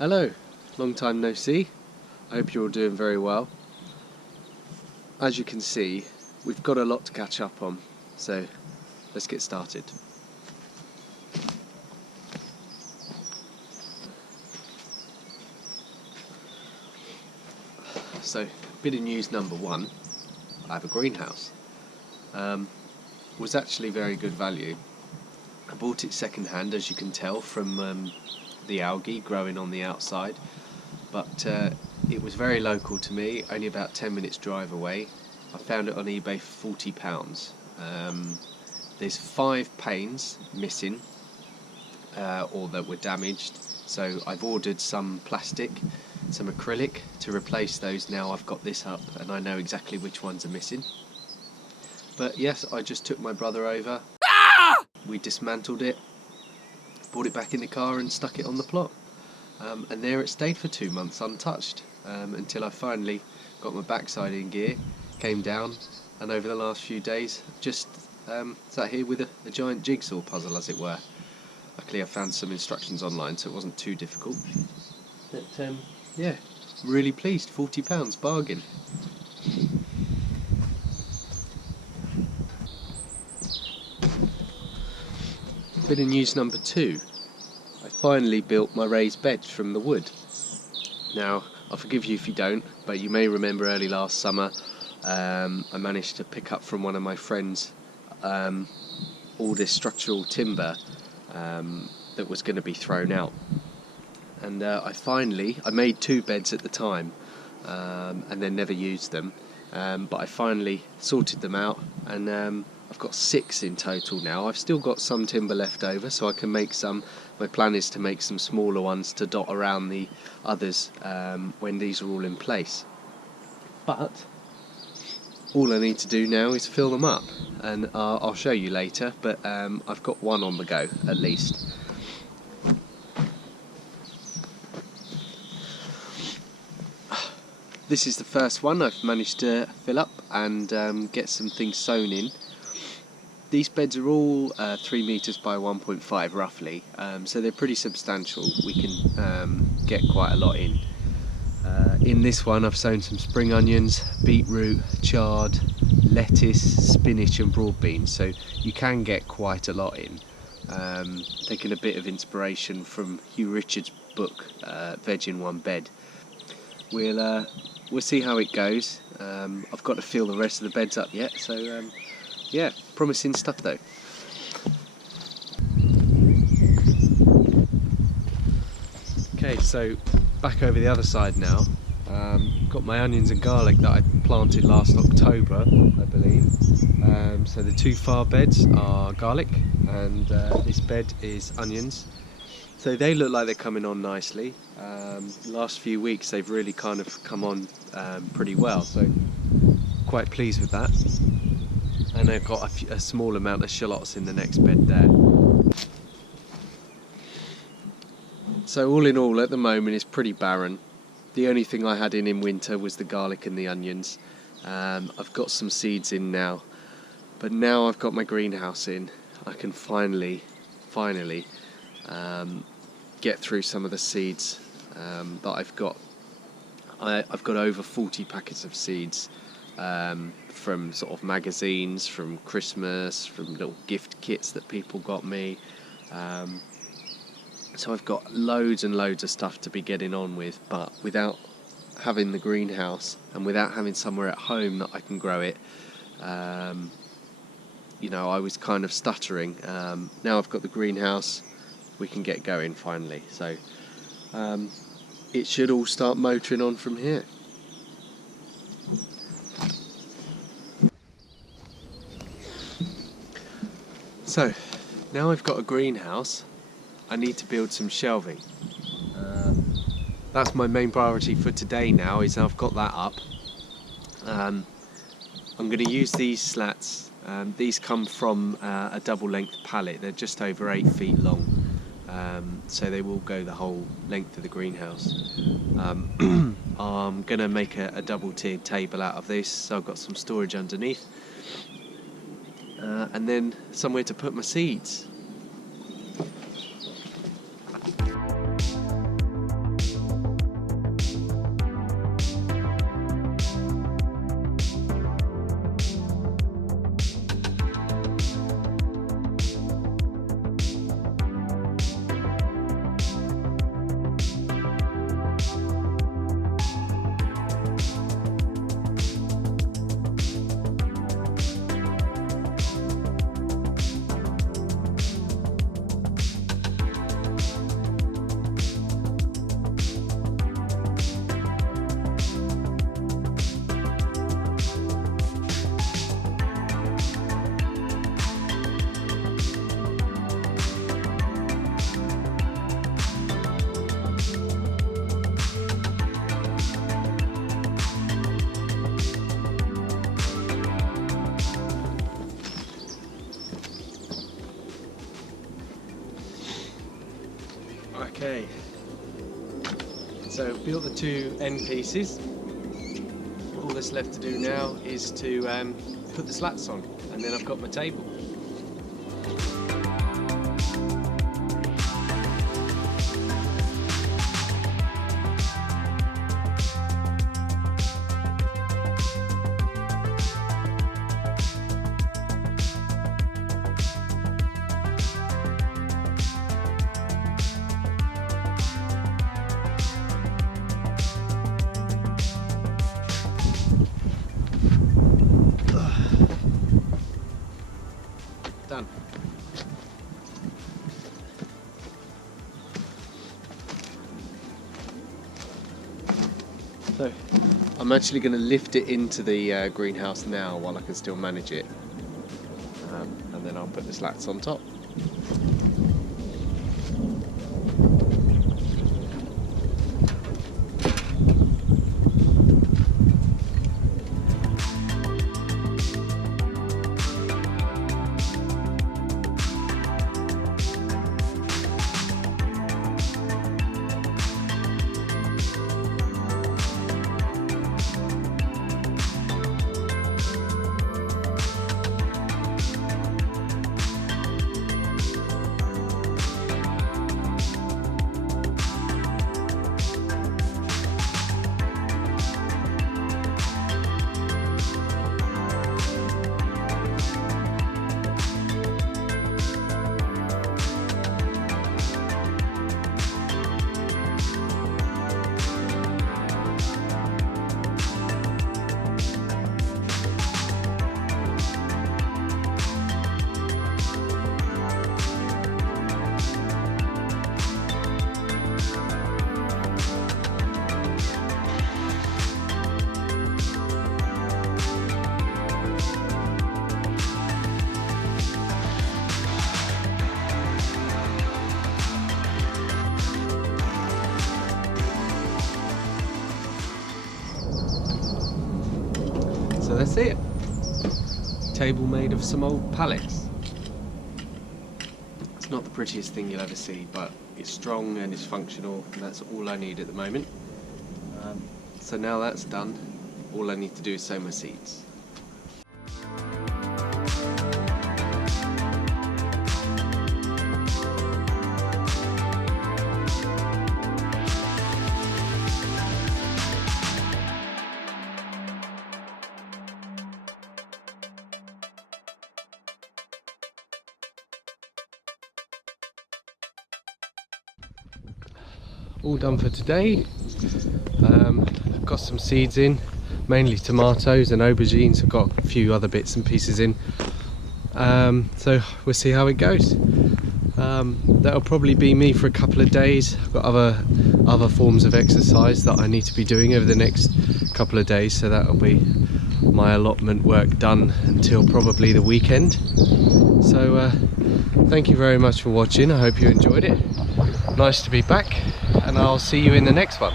Hello, long time no see. I hope you're all doing very well. As you can see, we've got a lot to catch up on, so let's get started. So, bit of news number one, I have a greenhouse. Was actually very good value. I bought it second hand, as you can tell from the algae growing on the outside, but it was very local to me, only about 10 minutes drive away. I found it on eBay for £40. There's 5 panes missing, or that were damaged, so I've ordered some plastic, some acrylic to replace those. Now I've got this up and I know exactly which ones are missing. But yes, I just took my brother over, we dismantled it, brought it back in the car and stuck it on the plot. And there it stayed for 2 months untouched, until I finally got my backside in gear, came down, and over the last few days just sat here with a giant jigsaw puzzle, as it were. Luckily I found some instructions online, so it wasn't too difficult. But yeah, really pleased. £40, bargain. Bit of news number 2. I finally built my raised bed from the wood. Now, I'll forgive you if you don't, but you may remember early last summer I managed to pick up from one of my friends all this structural timber that was going to be thrown out. And I made 2 beds at the time and then never used them, but I finally sorted them out, and I've got 6 in total now. I've still got some timber left over, so I can make some. My plan is to make some smaller ones to dot around the others when these are all in place. But all I need to do now is fill them up, and I'll show you later, but I've got one on the go at least. This is the first one I've managed to fill up and get some things sewn in. These beds are all 3 metres by 1.5 roughly, so they're pretty substantial. We can get quite a lot in. In this one I've sown some spring onions, beetroot, chard, lettuce, spinach and broad beans, so you can get quite a lot in. Taking a bit of inspiration from Hugh Richards' book, Veg in One Bed. We'll see how it goes. I've got to fill the rest of the beds up yet, so yeah, promising stuff though. Okay, so back over the other side now. Got my onions and garlic that I planted last October, I believe. So the 2 far beds are garlic, and this bed is onions. So they look like they're coming on nicely. Last few weeks they've really kind of come on pretty well, so quite pleased with that. And I've got a small amount of shallots in the next bed there. So all in all, at the moment it's pretty barren. The only thing I had in winter was the garlic and the onions. I've got some seeds in now, but now I've got my greenhouse in, I can finally get through some of the seeds that I've got. I've got over 40 packets of seeds from sort of magazines, from Christmas, from little gift kits that people got me. So I've got loads and loads of stuff to be getting on with, but without having the greenhouse and without having somewhere at home that I can grow it, you know, I was kind of stuttering. Now I've got the greenhouse, we can get going finally. So it should all start motoring on from here. So now I've got a greenhouse, I need to build some shelving. That's my main priority for today now, is I've got that up. I'm going to use these slats. These come from a double length pallet. They're just over 8 feet long, so they will go the whole length of the greenhouse. I'm going to make a double tiered table out of this, so I've got some storage underneath, and then somewhere to put my seeds. Okay, so built the two end pieces. All that's left to do now is to put the slats on, and then I've got my table. Done. So I'm actually going to lift it into the greenhouse now while I can still manage it, and then I'll put the slats on top. So that's it. Table made of some old pallets. It's not the prettiest thing you'll ever see, but it's strong and it's functional, and that's all I need at the moment. So now that's done, all I need to do is sow my seeds. All done for today. Got some seeds in, mainly tomatoes and aubergines. I've got a few other bits and pieces in, so we'll see how it goes. That'll probably be me for a couple of days. I've got other forms of exercise that I need to be doing over the next couple of days, so that'll be my allotment work done until probably the weekend. So thank you very much for watching. I hope you enjoyed it. Nice to be back, and I'll see you in the next one.